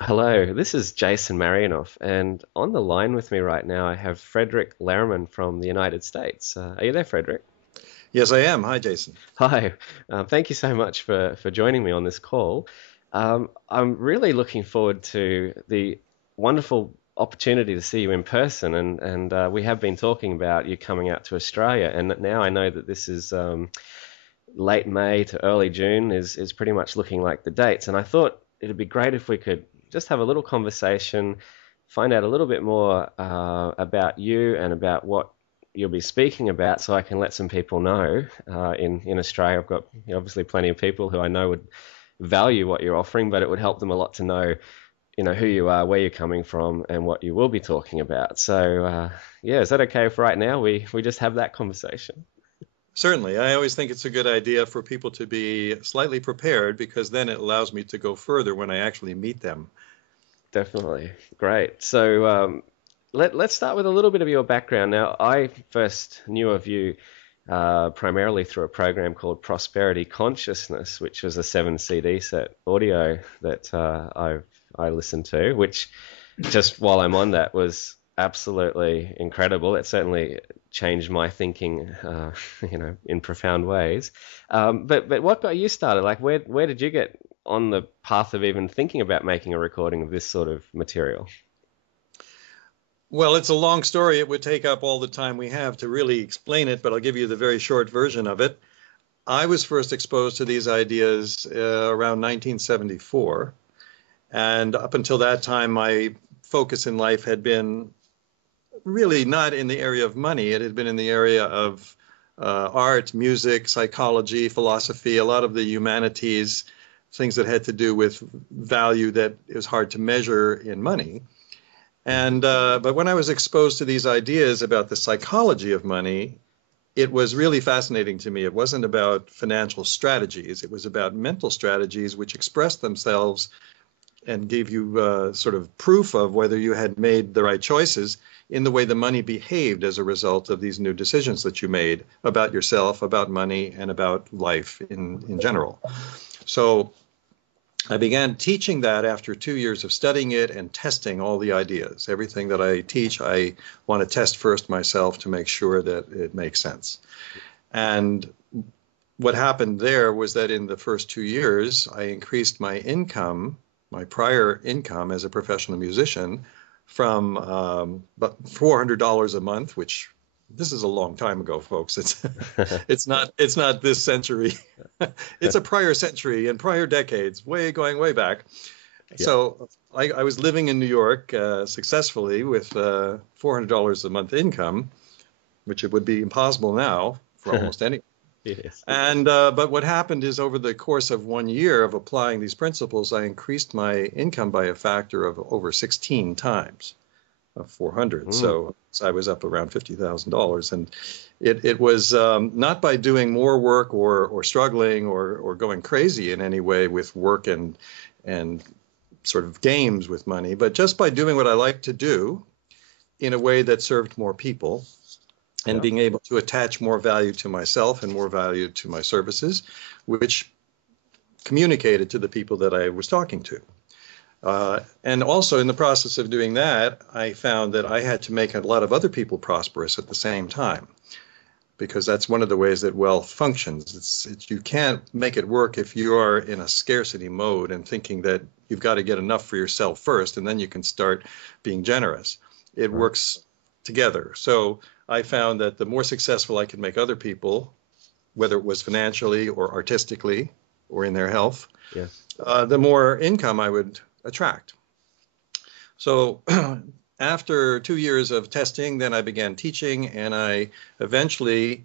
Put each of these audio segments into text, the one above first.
Hello, this is Jason Marianoff, and on the line with me right now I have Fredric Lehrman from the United States. Are you there, Frederick? Yes, I am. Hi, Jason. Hi, thank you so much for joining me on this call. I'm really looking forward to the wonderful opportunity to see you in person, and we have been talking about you coming out to Australia, and now I know that this is late May to early June is pretty much looking like the dates. And I thought it'd be great if we could just have a little conversation, find out a little bit more about you and about what you'll be speaking about, so I can let some people know. In Australia, I've got obviously plenty of people who I know would value what you're offering, but it would help them a lot to know, who you are, where you're coming from, and what you will be talking about. So, yeah, is that okay if right now we just have that conversation? Certainly. I always think it's a good idea for people to be slightly prepared because then it allows me to go further when I actually meet them. Definitely. Great. So let's start with a little bit of your background. Now, I first knew of you primarily through a program called Prosperity Consciousness, which was a 7 CD set audio that I listened to, which just while I'm on that was absolutely incredible. It certainly changed my thinking, in profound ways. But what got you started? Like, where did you get on the path of even thinking about making a recording of this sort of material? Well, it's a long story. It would take up all the time we have to really explain it, but I'll give you the very short version of it. I was first exposed to these ideas around 1974. And up until that time, my focus in life had been really not in the area of money. It had been in the area of art, music, psychology, philosophy, a lot of the humanities, things that had to do with value that is hard to measure in money. And but when I was exposed to these ideas about the psychology of money, it was really fascinating to me. It wasn't about financial strategies. It was about mental strategies which expressed themselves and gave you sort of proof of whether you had made the right choices in the way the money behaved as a result of these new decisions that you made about yourself, about money, and about life in general. So I began teaching that after 2 years of studying it and testing all the ideas. Everything that I teach, I want to test first myself to make sure that it makes sense. And what happened there was that in the first 2 years, I increased my income, my prior income as a professional musician, from about $400 a month, which this is a long time ago, folks. It's not this century. It's a prior century and prior decades, going way back. Yeah. So I was living in New York successfully with $400 a month income, which it would be impossible now for almost any. Yes. And but what happened is over the course of 1 year of applying these principles, I increased my income by a factor of over 16 times of 400. Mm. So I was up around $50,000. And it was not by doing more work or struggling or going crazy in any way with work and sort of games with money, but just by doing what I like to do in a way that served more people and Yeah. being able to attach more value to myself and more value to my services, which communicated to the people that I was talking to. And also in the process of doing that, I found that I had to make a lot of other people prosperous at the same time, because that's one of the ways that wealth functions. You can't make it work if you are in a scarcity mode and thinking that you've got to get enough for yourself first, and then you can start being generous. It Right. works together. So I found that the more successful I could make other people, whether it was financially or artistically or in their health, Yes. the more income I would attract. So after 2 years of testing, then I began teaching, and I eventually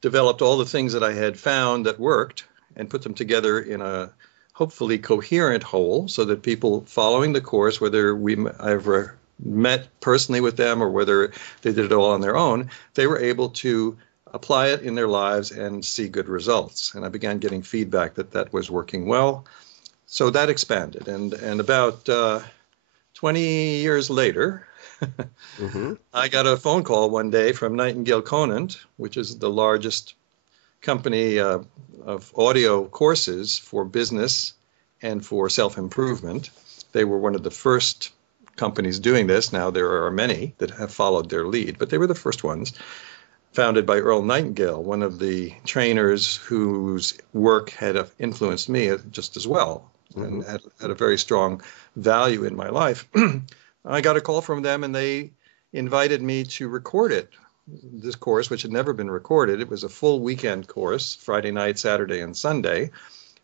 developed all the things that I had found that worked and put them together in a hopefully coherent whole so that people following the course, whether I ever met personally with them or whether they did it all on their own, they were able to apply it in their lives and see good results. And I began getting feedback that that was working well. So that expanded. And about 20 years later, Mm-hmm. I got a phone call one day from Nightingale Conant, which is the largest company of audio courses for business and for self-improvement. They were one of the first companies doing this. Now there are many that have followed their lead, but they were the first ones, founded by Earl Nightingale, one of the trainers whose work had influenced me just as well, and had a very strong value in my life. I got a call from them, and they invited me to record it, this course, which had never been recorded. It was a full weekend course, Friday night, Saturday, and Sunday.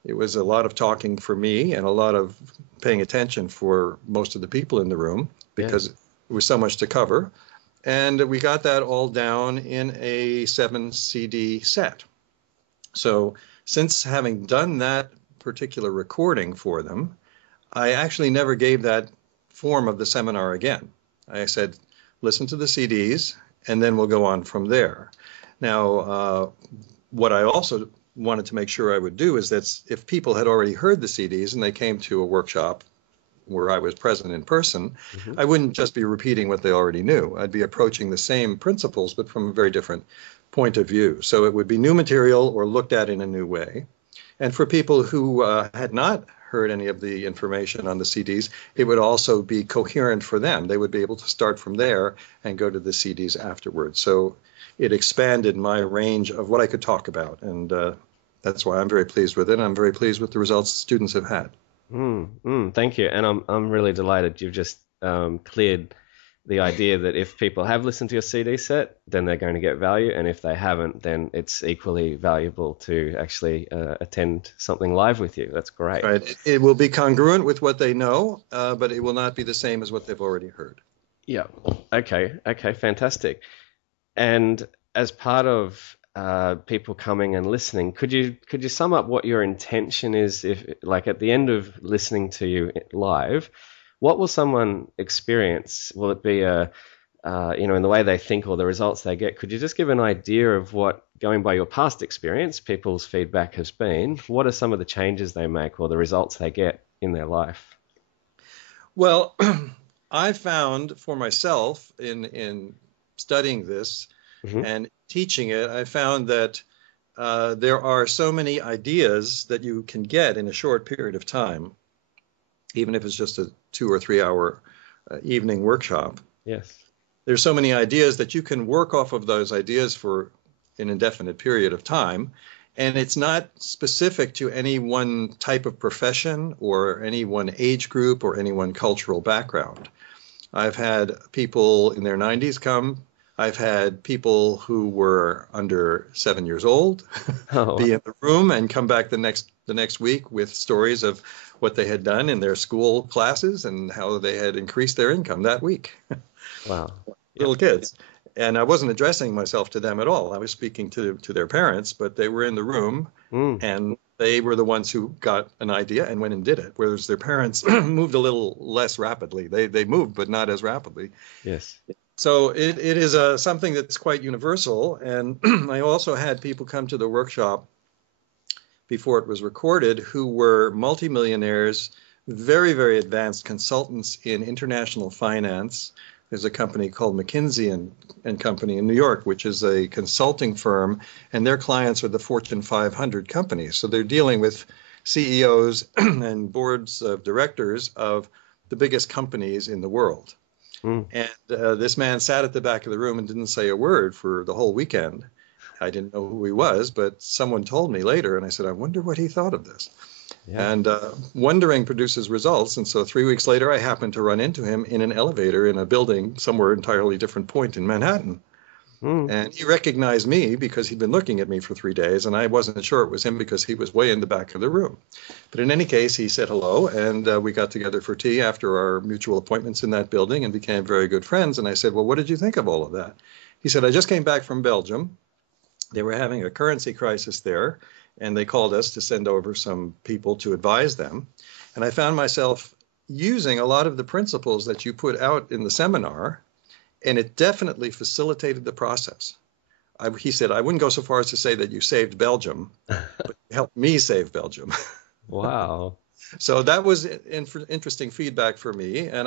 It was a lot of talking for me and a lot of paying attention for most of the people in the room, because it was so much to cover. And we got that all down in a 7 CD set. So since having done that particular recording for them, I actually never gave that form of the seminar again. I said, listen to the CDs, and then we'll go on from there. Now, what I also wanted to make sure I would do is that if people had already heard the CDs and they came to a workshop where I was present in person, I wouldn't just be repeating what they already knew. I'd be approaching the same principles, but from a very different point of view. So it would be new material or looked at in a new way. And for people who had not heard any of the information on the CDs, it would also be coherent for them. They would be able to start from there and go to the CDs afterwards. So it expanded my range of what I could talk about. And that's why I'm very pleased with it. I'm very pleased with the results students have had. Thank you. And I'm really delighted you've just cleared the idea that if people have listened to your CD set, then they're going to get value. And if they haven't, then it's equally valuable to actually attend something live with you. That's great. Right. It will be congruent with what they know, but it will not be the same as what they've already heard. Yeah. Okay. Fantastic. And as part of people coming and listening, could you sum up what your intention is? If, like, at the end of listening to you live, what will someone experience? Will it be in the way they think or the results they get? Could you just give an idea of what, going by your past experience, people's feedback has been? What are some of the changes they make or the results they get in their life? Well, I found for myself in studying this and teaching it, I found that there are so many ideas that you can get in a short period of time, even if it's just a 2 or 3 hour evening workshop. Yes. There's so many ideas that you can work off of those ideas for an indefinite period of time. And it's not specific to any one type of profession or any one age group or any one cultural background. I've had people in their 90s come. I've had people who were under 7 years old be in the room and come back the next week with stories of what they had done in their school classes and how they had increased their income that week. Wow. Little kids. And I wasn't addressing myself to them at all. I was speaking to their parents, but they were in the room and they were the ones who got an idea and went and did it, whereas their parents moved a little less rapidly. They moved, but not as rapidly. Yes. So it is something that's quite universal. And I also had people come to the workshop before it was recorded who were multimillionaires, very, very advanced consultants in international finance. There's a company called McKinsey and Company in New York, which is a consulting firm, and their clients are the Fortune 500 companies. So they're dealing with CEOs and boards of directors of the biggest companies in the world. And this man sat at the back of the room and didn't say a word for the whole weekend. I didn't know who he was, but someone told me later, and I said, I wonder what he thought of this. Yeah. And wondering produces results. And so 3 weeks later, I happened to run into him in an elevator in a building somewhere entirely different point in Manhattan. And he recognized me because he'd been looking at me for 3 days, and I wasn't sure it was him because he was way in the back of the room. But in any case, he said hello, and we got together for tea after our mutual appointments in that building and became very good friends. And I said, well, what did you think of all of that? He said, I just came back from Belgium. They were having a currency crisis there, and they called us to send over some people to advise them. And I found myself using a lot of the principles that you put out in the seminar, and it definitely facilitated the process. He said, I wouldn't go so far as to say that you saved Belgium, but you helped me save Belgium. Wow. So that was interesting feedback for me, and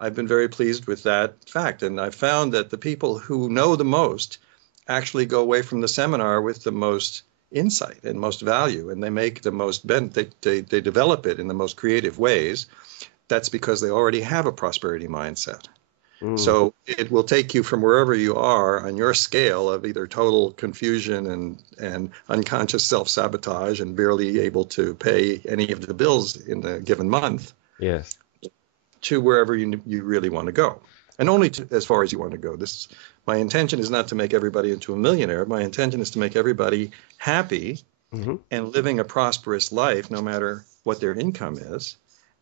I've been very pleased with that fact. And I found that the people who know the most actually go away from the seminar with the most insight and most value, and they make the most they develop it in the most creative ways, that's because they already have a prosperity mindset. So it will take you from wherever you are on your scale of either total confusion and unconscious self-sabotage and barely able to pay any of the bills in a given month, Yes. to wherever you really want to go, and only as far as you want to go. My intention is not to make everybody into a millionaire. My intention is to make everybody happy and living a prosperous life, no matter what their income is,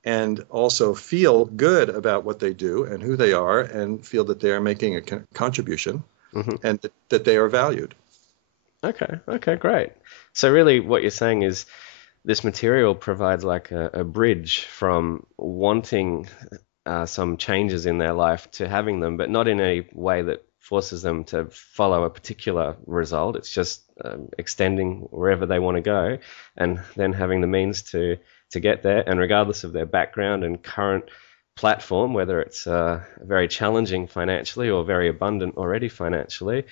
and also feel good about what they do and who they are, and feel that they are making a contribution and that they are valued. Okay, great. So really what you're saying is this material provides like a bridge from wanting some changes in their life to having them, but not in a way that forces them to follow a particular result. It's just extending wherever they want to go, and then having the means to get there. And regardless of their background and current platform, whether it's very challenging financially or very abundant already financially,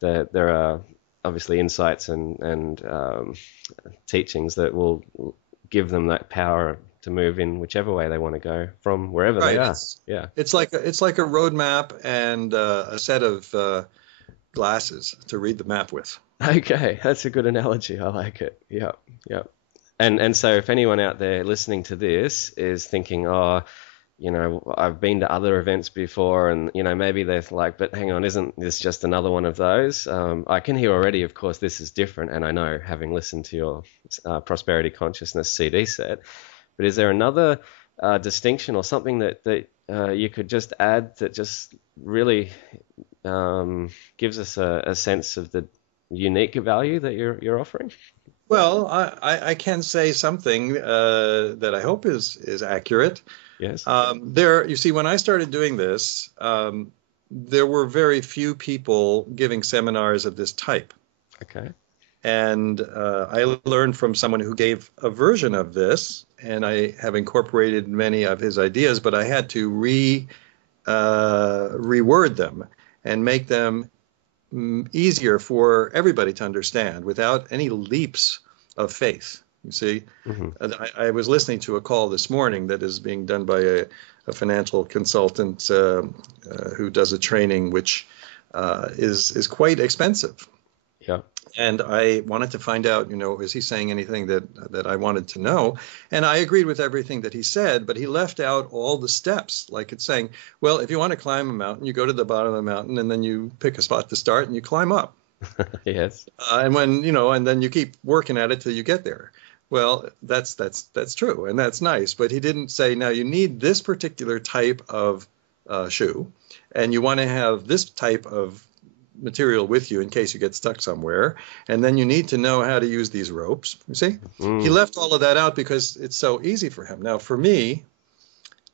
there are obviously insights and teachings that will give them that power to move in whichever way they want to go from wherever they are. It's like a roadmap and a set of glasses to read the map with. Okay, that's a good analogy. I like it. Yep. And so if anyone out there listening to this is thinking, oh, I've been to other events before, and maybe they're like, but hang on, isn't this just another one of those? I can hear already, of course, this is different, and I know, having listened to your Prosperity Consciousness CD set. But is there another distinction or something that you could just add that just really gives us a sense of the unique value that you're offering? Well, I can say something that I hope is accurate. Yes. You see, when I started doing this, there were very few people giving seminars of this type. Okay. And I learned from someone who gave a version of this, and I have incorporated many of his ideas, but I had to reword them and make them easier for everybody to understand without any leaps of faith. You see, I was listening to a call this morning that is being done by a financial consultant who does a training which is quite expensive. Yeah. And I wanted to find out, is he saying anything that I wanted to know? And I agreed with everything that he said, but he left out all the steps. Like it's saying, well, if you want to climb a mountain, you go to the bottom of the mountain and then you pick a spot to start and you climb up. Yes. And and then you keep working at it till you get there. Well, that's true, and that's nice. But he didn't say, now you need this particular type of shoe, and you want to have this type of material with you in case you get stuck somewhere, and then you need to know how to use these ropes. You see, he left all of that out because it's so easy for him. Now, for me,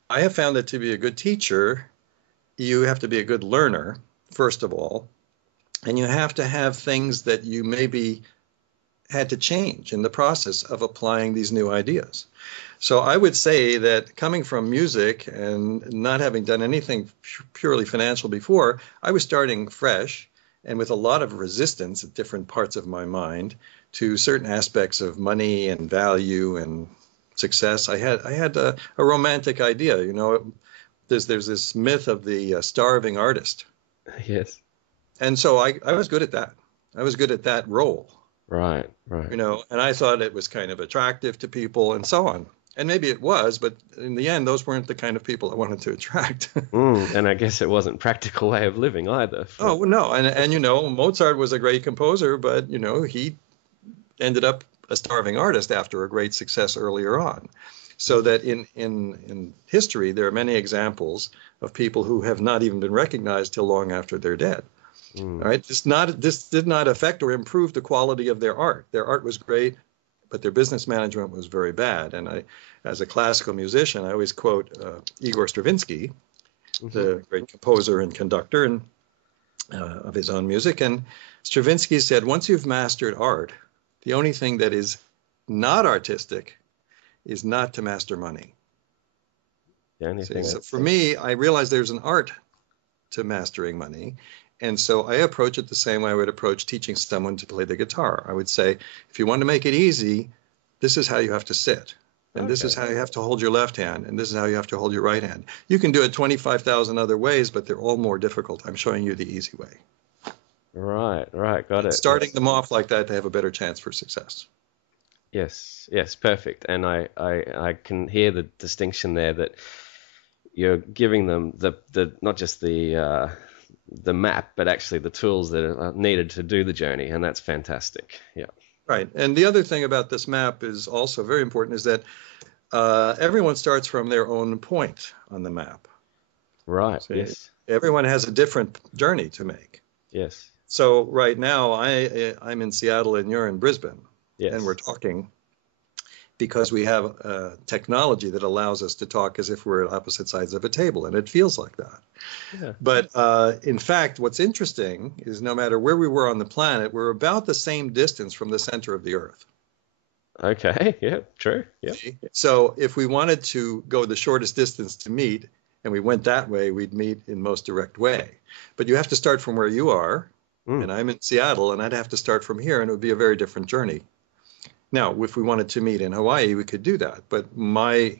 I have found that to be a good teacher, you have to be a good learner, first of all, and you have to have things that you maybe had to change in the process of applying these new ideas. So I would say that coming from music and not having done anything purely financial before, I was starting fresh and with a lot of resistance at different parts of my mind to certain aspects of money and value and success. I had a romantic idea. There's this myth of the starving artist. Yes. And so I was good at that. I was good at that role. Right. And I thought it was kind of attractive to people and so on. And maybe it was, but in the end, those weren't the kind of people I wanted to attract. And I guess it wasn't a practical way of living either. Oh, no. And Mozart was a great composer, but, he ended up a starving artist after a great success earlier on. So that in history, there are many examples of people who have not even been recognized till long after they're dead. All right. This did not affect or improve the quality of their art. Their art was great, but their business management was very bad. And as a classical musician, I always quote Igor Stravinsky, the great composer and conductor of his own music. And Stravinsky said, once you've mastered art, the only thing that is not artistic is not to master money. The only thing so for me, I realized there's an art to mastering money. And so I approach it the same way I would approach teaching someone to play the guitar. I would say, if you want to make it easy, this is how you have to sit. And this is Okay. how you have to hold your left hand. And this is how you have to hold your right hand. You can do it 25,000 other ways, but they're all more difficult. I'm showing you the easy way. Right, right, got it. Starting them off like that, they have a better chance for success. Yes, yes, perfect. And I can hear the distinction there that you're giving them the not just the map, but actually the tools that are needed to do the journey, and that's fantastic. Yeah. Right. And the other thing about this map is also very important is that everyone starts from their own point on the map. Right. So Yes. everyone has a different journey to make. Yes. So right now I'm in Seattle and you're in Brisbane, Yes. and we're talking because we have technology that allows us to talk as if we're at opposite sides of a table, and it feels like that. Yeah. But in fact, what's interesting is no matter where we were on the planet, we're about the same distance from the center of the Earth. Okay. Yeah. True. Yeah. So if we wanted to go the shortest distance to meet, and we went that way, we'd meet in most direct way. But you have to start from where you are, and I'm in Seattle, and I'd have to start from here, and it would be a very different journey. Now, if we wanted to meet in Hawaii, we could do that. But my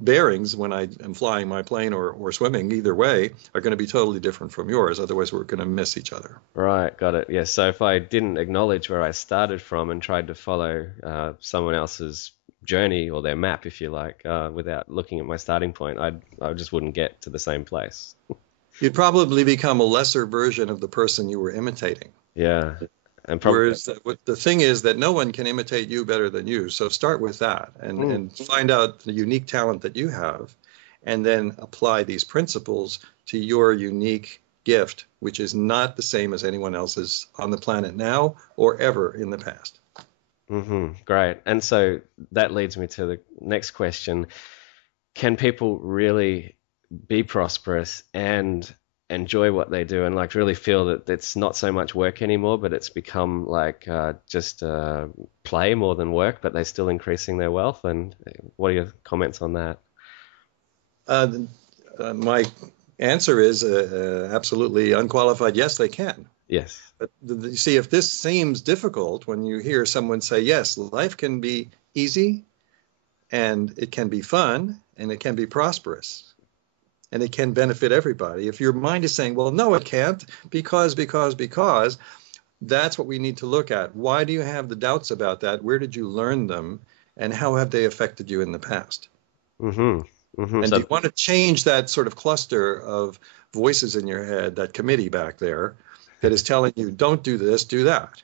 bearings when I am flying my plane or swimming, either way, are going to be totally different from yours. Otherwise, we're going to miss each other. Right. Got it. Yes. So if I didn't acknowledge where I started from and tried to follow someone else's journey or their map, if you like, without looking at my starting point, I just wouldn't get to the same place. You'd probably become a lesser version of the person you were imitating. Yeah. And probably. Whereas the thing is that no one can imitate you better than you. So start with that and find out the unique talent that you have, and then apply these principles to your unique gift, which is not the same as anyone else's on the planet now or ever in the past. Great. And so that leads me to the next question. Can people really be prosperous and enjoy what they do and like really feel that it's not so much work anymore, but it's become like just play more than work, but they're still increasing their wealth? And what are your comments on that? My answer is absolutely unqualified. Yes, they can. Yes. But you see, if this seems difficult when you hear someone say, yes, life can be easy and it can be fun and it can be prosperous and it can benefit everybody. If your mind is saying, well, no, it can't because, that's what we need to look at. Why do you have the doubts about that? Where did you learn them? And how have they affected you in the past? And do you want to change that sort of cluster of voices in your head, that committee back there that is telling you, don't do this, do that?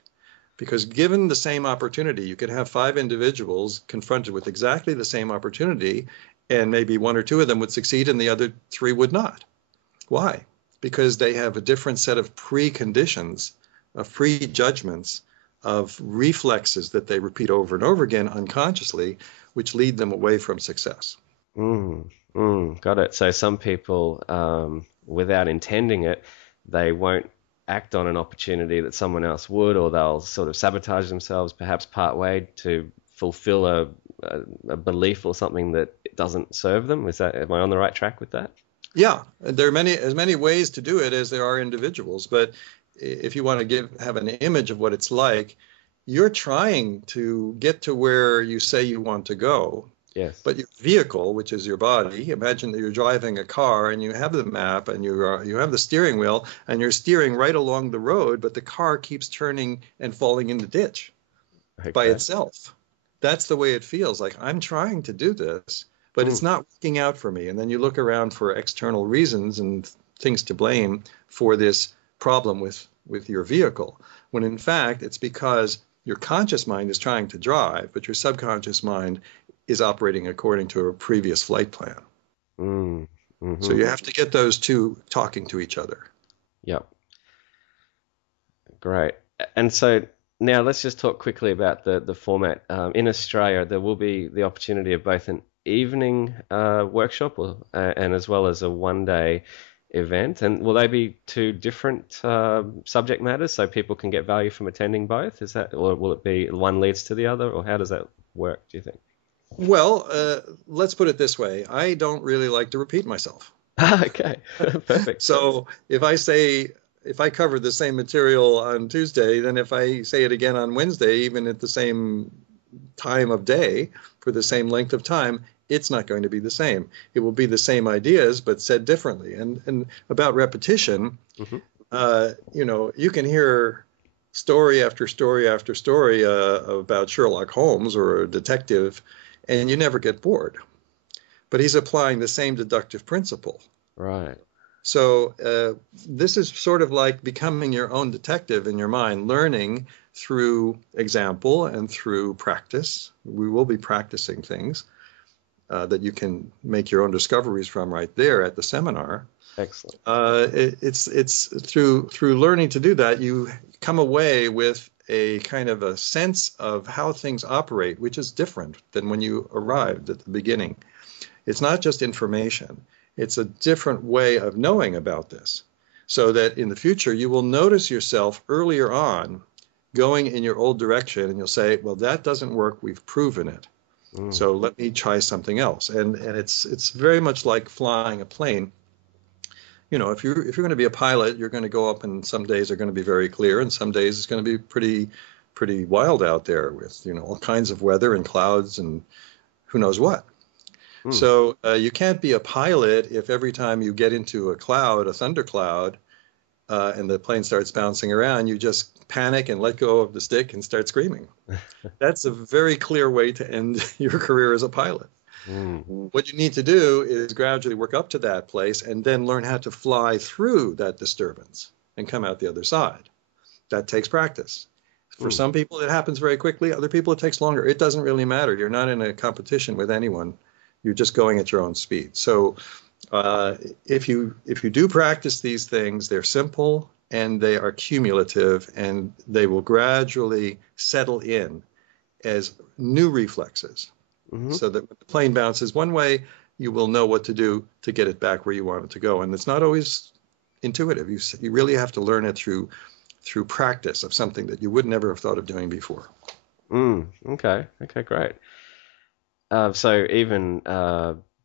Because given the same opportunity, you could have 5 individuals confronted with exactly the same opportunity, and maybe 1 or 2 of them would succeed and the other 3 would not. Why? Because they have a different set of preconditions, of prejudgments, of reflexes that they repeat over and over again unconsciously, which lead them away from success. Got it. So some people, without intending it, they won't act on an opportunity that someone else would, or they'll sort of sabotage themselves, perhaps part way, to fulfill a belief or something that doesn't serve them. Am I on the right track with that? Yeah, there are as many ways to do it as there are individuals. But if you want to have an image of what it's like, you're trying to get to where you say you want to go. Yes. But your vehicle, which is your body, imagine that you're driving a car and you have the map and you have the steering wheel and you're steering right along the road, but the car keeps turning and falling in the ditch by itself. That's the way it feels. Like, I'm trying to do this, but it's not working out for me. And then you look around for external reasons and things to blame for this problem with your vehicle, when in fact it's because your conscious mind is trying to drive, but your subconscious mind is operating according to a previous flight plan. So you have to get those two talking to each other. Yep. Great. And so now let's just talk quickly about the format. In Australia, there will be the opportunity of both an evening workshop and as well as a one-day event. And will they be 2 different subject matters so people can get value from attending both? Is that, or will it be one leads to the other, or how does that work, do you think? Well, let's put it this way. I don't really like to repeat myself. Okay, perfect. So if I cover the same material on Tuesday, then if I say it again on Wednesday, even at the same time of day for the same length of time, it's not going to be the same. It will be the same ideas, but said differently. And about repetition, Hmm. you can hear story after story after story about Sherlock Holmes or a detective, and you never get bored. But he's applying the same deductive principle. Right. So this is sort of like becoming your own detective in your mind, learning through example and through practice. We will be practicing things that you can make your own discoveries from right there at the seminar. Excellent. It's through learning to do that, you come away with a kind of a sense of how things operate, which is different than when you arrived at the beginning. It's not just information. It's a different way of knowing about this, so that in the future you will notice yourself earlier on going in your old direction, and you'll say, well, that doesn't work. We've proven it. Mm. So let me try something else. And it's very much like flying a plane. If you're going to be a pilot, you're going to go up, and some days are going to be very clear, and some days it's going to be pretty wild out there with all kinds of weather and clouds and who knows what. Mm. So you can't be a pilot if every time you get into a cloud, a thundercloud, and the plane starts bouncing around, you just panic and let go of the stick and start screaming. That's a very clear way to end your career as a pilot. Mm. What you need to do is gradually work up to that place and then learn how to fly through that disturbance and come out the other side. That takes practice. For Mm. some people, it happens very quickly. Other people, it takes longer. It doesn't really matter. You're not in a competition with anyone. You're just going at your own speed. So if you do practice these things, they're simple and they are cumulative, and they will gradually settle in as new reflexes. Hmm. So that when the plane bounces one way, you will know what to do to get it back where you want it to go. And it's not always intuitive. You really have to learn it through practice of something that you would never have thought of doing before. Mm. Okay. Okay. Great. So even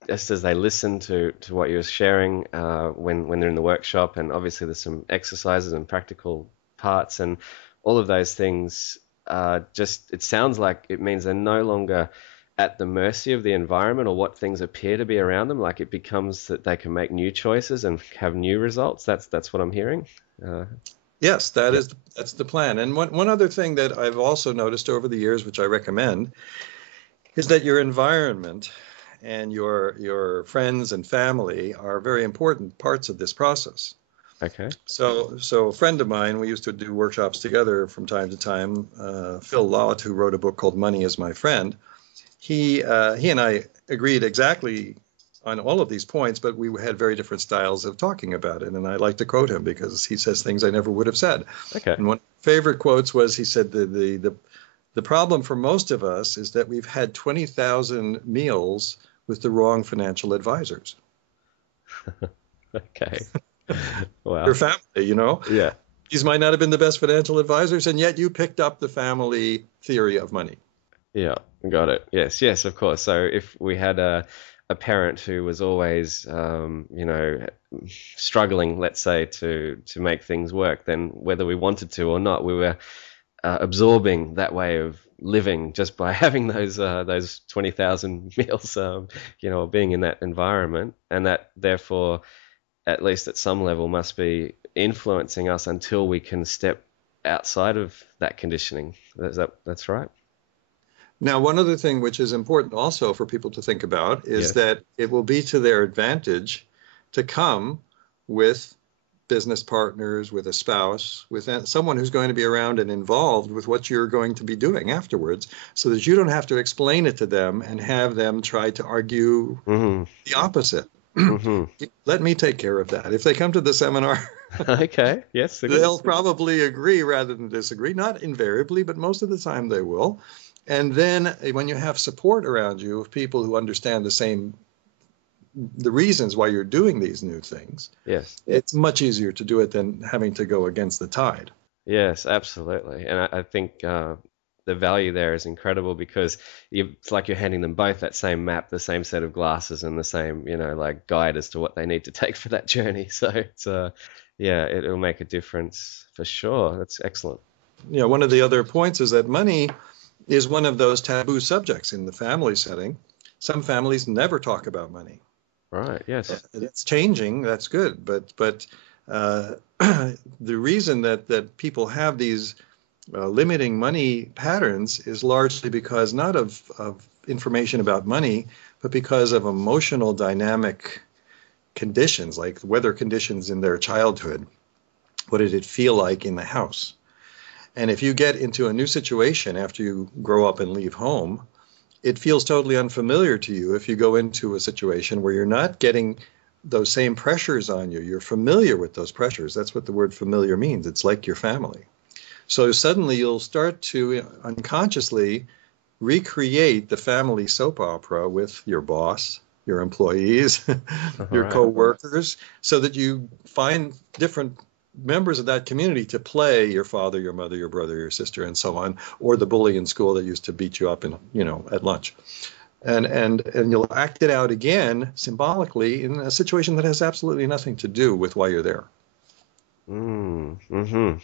just as they listen to what you're sharing when they're in the workshop, and obviously there's some exercises and practical parts, and all of those things, just it sounds like it means they're no longer at the mercy of the environment or what things appear to be around them. Like it becomes that they can make new choices and have new results. That's what I'm hearing. Uh, Yes, yeah. that's the plan. And one other thing that I've also noticed over the years, which I recommend, is that your environment and your friends and family are very important parts of this process. Okay. So a friend of mine, we used to do workshops together from time to time. Phil Lott, who wrote a book called Money Is My Friend, he and I agreed exactly on all of these points, but we had very different styles of talking about it. And I like to quote him because he says things I never would have said. Okay. And one of my favorite quotes was, he said, the problem for most of us is that we've had 20,000 meals with the wrong financial advisors. Okay. Your Wow. family. Yeah. These might not have been the best financial advisors, and yet you picked up the family theory of money. Yeah, got it. Yes, yes, of course. So if we had a parent who was always, struggling, let's say, to make things work, then whether we wanted to or not, we were absorbing that way of living just by having those 20,000 meals, being in that environment, and that therefore, at least at some level, must be influencing us until we can step outside of that conditioning. That's right. Now, one other thing which is important also for people to think about is Yes. that it will be to their advantage to come with business partners, with a spouse, with someone who's going to be around and involved with what you're going to be doing afterwards, so that you don't have to explain it to them and have them try to argue Hmm. the opposite. Hmm. Let me take care of that. If they come to the seminar, Okay. Yes. they'll probably agree rather than disagree. Not invariably, but most of the time they will. And then when you have support around you of people who understand the reasons why you're doing these new things, Yes. it's much easier to do it than having to go against the tide. Yes. Absolutely. And I think the value there is incredible, because it's like you're handing them both that same map, the same set of glasses, and the same, like guide as to what they need to take for that journey. So it's yeah, it'll make a difference for sure. That's excellent. One of the other points is that money is one of those taboo subjects in the family setting. Some families never talk about money. Right. Yes. It's changing. That's good. But the reason that people have these limiting money patterns is largely because not of information about money, but because of emotional dynamic conditions, like weather conditions in their childhood. What did it feel like in the house? And if you get into a new situation after you grow up and leave home, it feels totally unfamiliar to you if you go into a situation where you're not getting those same pressures on you. You're familiar with those pressures. That's what the word familiar means. It's like your family. So suddenly you'll start to unconsciously recreate the family soap opera with your boss, your employees, your co-workers, so that you find different members of that community to play your father, your mother, your brother, your sister, and so on, or the bully in school that used to beat you up at lunch. And you'll act it out again symbolically in a situation that has absolutely nothing to do with why you're there. Mm-hmm.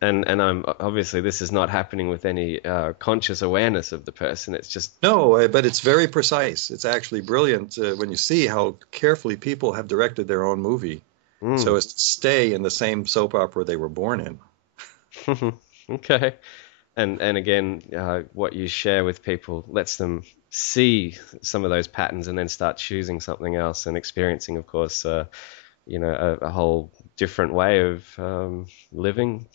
And I'm obviously, this is not happening with any conscious awareness of the person. It's just no, but it's very precise. It's actually brilliant when you see how carefully people have directed their own movie, so as to stay in the same soap opera they were born in. Okay. And again, what you share with people lets them see some of those patterns and then start choosing something else and experiencing, of course, a whole different way of living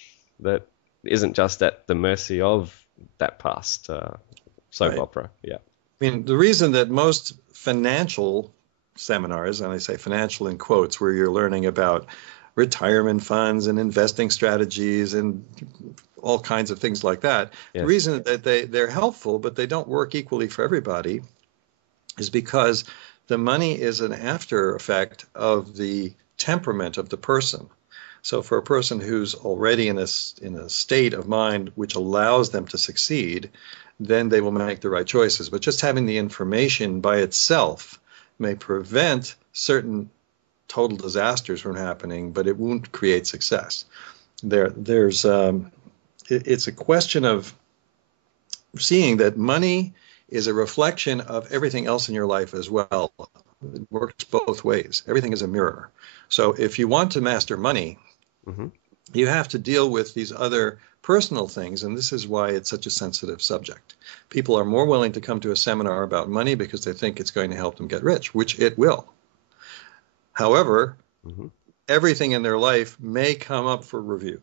that isn't just at the mercy of that past soap opera. Yeah. I mean, the reason that most financial seminars, and I say financial in quotes, where you're learning about retirement funds and investing strategies and all kinds of things like that. Yes. The reason that they're helpful, but they don't work equally for everybody, is because the money is an after effect of the temperament of the person. So for a person who's already in a state of mind which allows them to succeed, then they will make the right choices. But just having the information by itself may prevent certain total disasters from happening, but it won't create success. It's a question of seeing that money is a reflection of everything else in your life as well. It works both ways. Everything is a mirror. So if you want to master money, you have to deal with these other personal things, and this is why it's such a sensitive subject. People are more willing to come to a seminar about money because they think it's going to help them get rich, which it will. However, everything in their life may come up for review,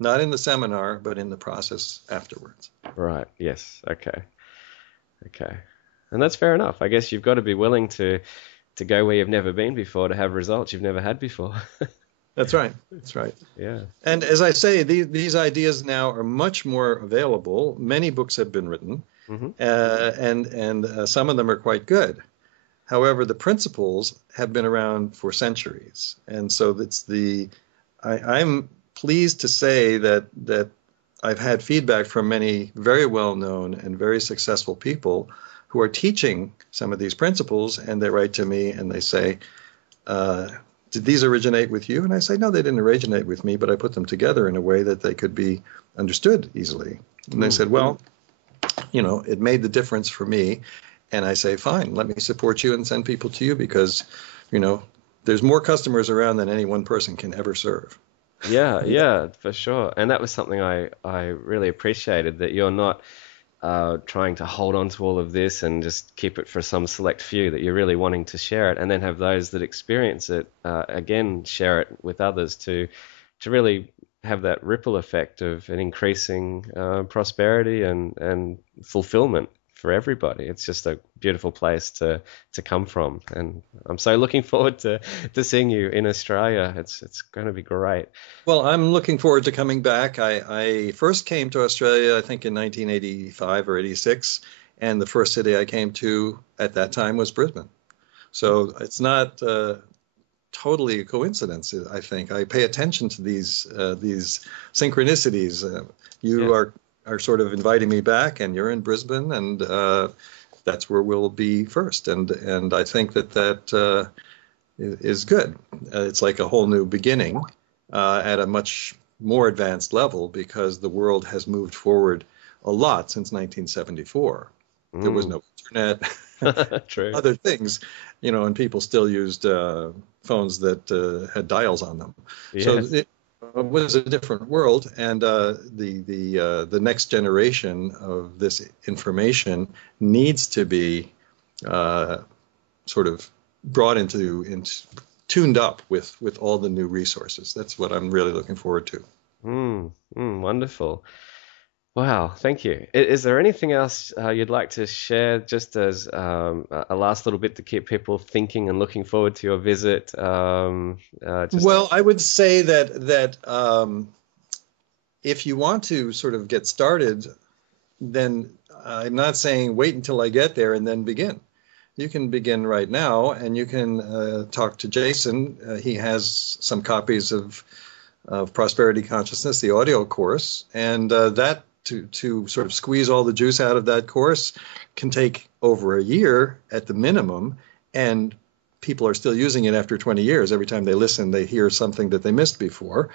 not in the seminar, but in the process afterwards. Right. Yes. Okay. And that's fair enough. I guess you've got to be willing to go where you've never been before to have results you've never had before. That's right. Yeah. And as I say, these ideas now are much more available. Many books have been written, and some of them are quite good. However, the principles have been around for centuries, and so I'm pleased to say that I've had feedback from many very well-known and very successful people who are teaching some of these principles, and they write to me and they say, did these originate with you? And I say, no, they didn't originate with me, but I put them together in a way that they could be understood easily. And they said, well, it made the difference for me. And I say, fine, let me support you and send people to you because, there's more customers around than any one person can ever serve. Yeah, for sure. And that was something I really appreciated, that you're not trying to hold on to all of this and just keep it for some select few, that you're really wanting to share it and then have those that experience it, again, share it with others to really have that ripple effect of an increasing prosperity and fulfillment for everybody. It's just a beautiful place to come from, and I'm so looking forward to seeing you in Australia. It's going to be great. Well, I'm looking forward to coming back. I first came to Australia, I think in 1985 or 86, and the first city I came to at that time was Brisbane. So it's not totally a coincidence. I think I pay attention to these synchronicities. You are are sort of inviting me back, and you're in Brisbane, and that's where we'll be first. And I think that is good. It's like a whole new beginning at a much more advanced level, because the world has moved forward a lot since 1974. There was no internet, True. other things, and people still used phones that had dials on them. Yes. So it was a different world, and the next generation of this information needs to be sort of brought into tuned up with all the new resources. That's what I'm really looking forward to. Wonderful. Wow, thank you. Is there anything else you'd like to share, just as a last little bit to keep people thinking and looking forward to your visit? Well, I would say that if you want to sort of get started, then I'm not saying wait until I get there and then begin. You can begin right now, and you can talk to Jason. He has some copies of Prosperity Consciousness, the audio course, and that to sort of squeeze all the juice out of that course can take over a year at the minimum, and people are still using it after 20 years. Every time they listen, they hear something that they missed before.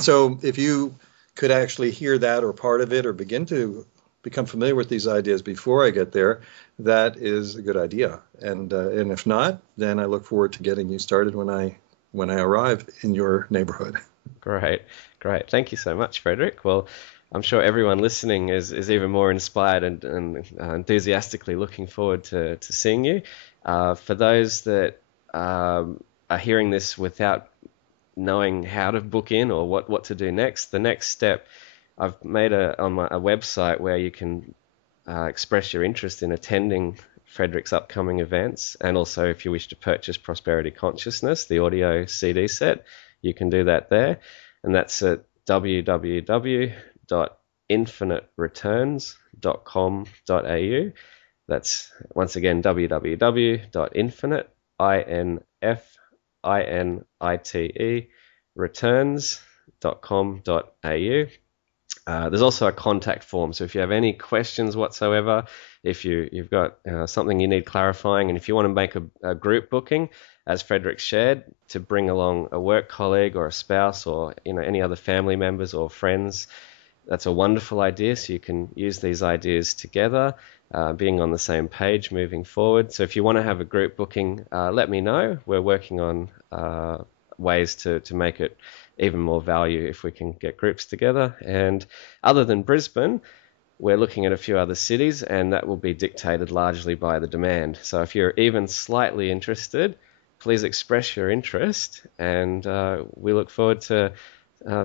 So if you could actually hear that or part of it, or begin to become familiar with these ideas before I get there, that is a good idea. And if not, then I look forward to getting you started when I arrive in your neighborhood. Great. Thank you so much, Fredric. Well, I'm sure everyone listening is even more inspired and enthusiastically looking forward to seeing you. For those that are hearing this without knowing how to book in or what to do next, the next step, I've made a website where you can express your interest in attending Fredric's upcoming events, and also if you wish to purchase Prosperity Consciousness, the audio CD set, you can do that there, and that's at www.infinitereturns.com.au. That's once again www.returns.com.au. There's also a contact form, so if you have any questions whatsoever, if you've got something you need clarifying, and if you want to make a group booking, as Fredric shared, to bring along a work colleague or a spouse or any other family members or friends, that's a wonderful idea. So you can use these ideas together, being on the same page moving forward. So if you want to have a group booking, let me know. We're working on ways to make it even more value if we can get groups together. And other than Brisbane, we're looking at a few other cities, and that will be dictated largely by the demand. So if you're even slightly interested, please express your interest, and we look forward to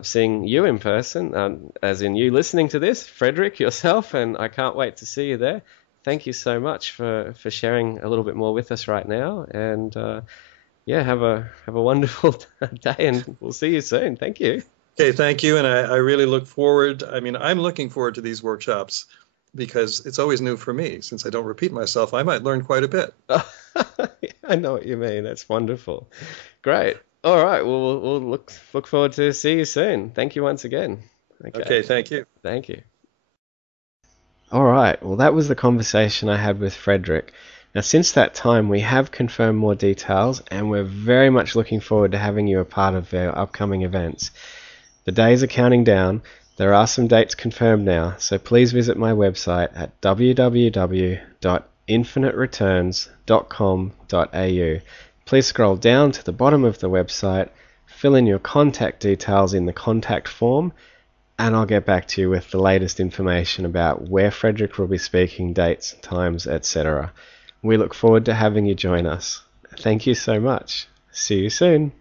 seeing you in person, as in you listening to this, Fredric, yourself, and I can't wait to see you there. Thank you so much for sharing a little bit more with us right now, and have a wonderful day, and we'll see you soon. Thank you. Okay, thank you, and I really look forward. I'm looking forward to these workshops, because it's always new for me. Since I don't repeat myself, I might learn quite a bit. I know what you mean. That's wonderful. Great. All right. Well, we'll look forward to see you soon. Thank you once again. Okay, thank you. Thank you. All right. Well, that was the conversation I had with Fredric. Now, since that time, we have confirmed more details, and we're very much looking forward to having you a part of our upcoming events. The days are counting down. There are some dates confirmed now, so please visit my website at www.infinitereturns.com.au. Please scroll down to the bottom of the website, fill in your contact details in the contact form, and I'll get back to you with the latest information about where Fredric will be speaking, dates, times, etc. We look forward to having you join us. Thank you so much. See you soon.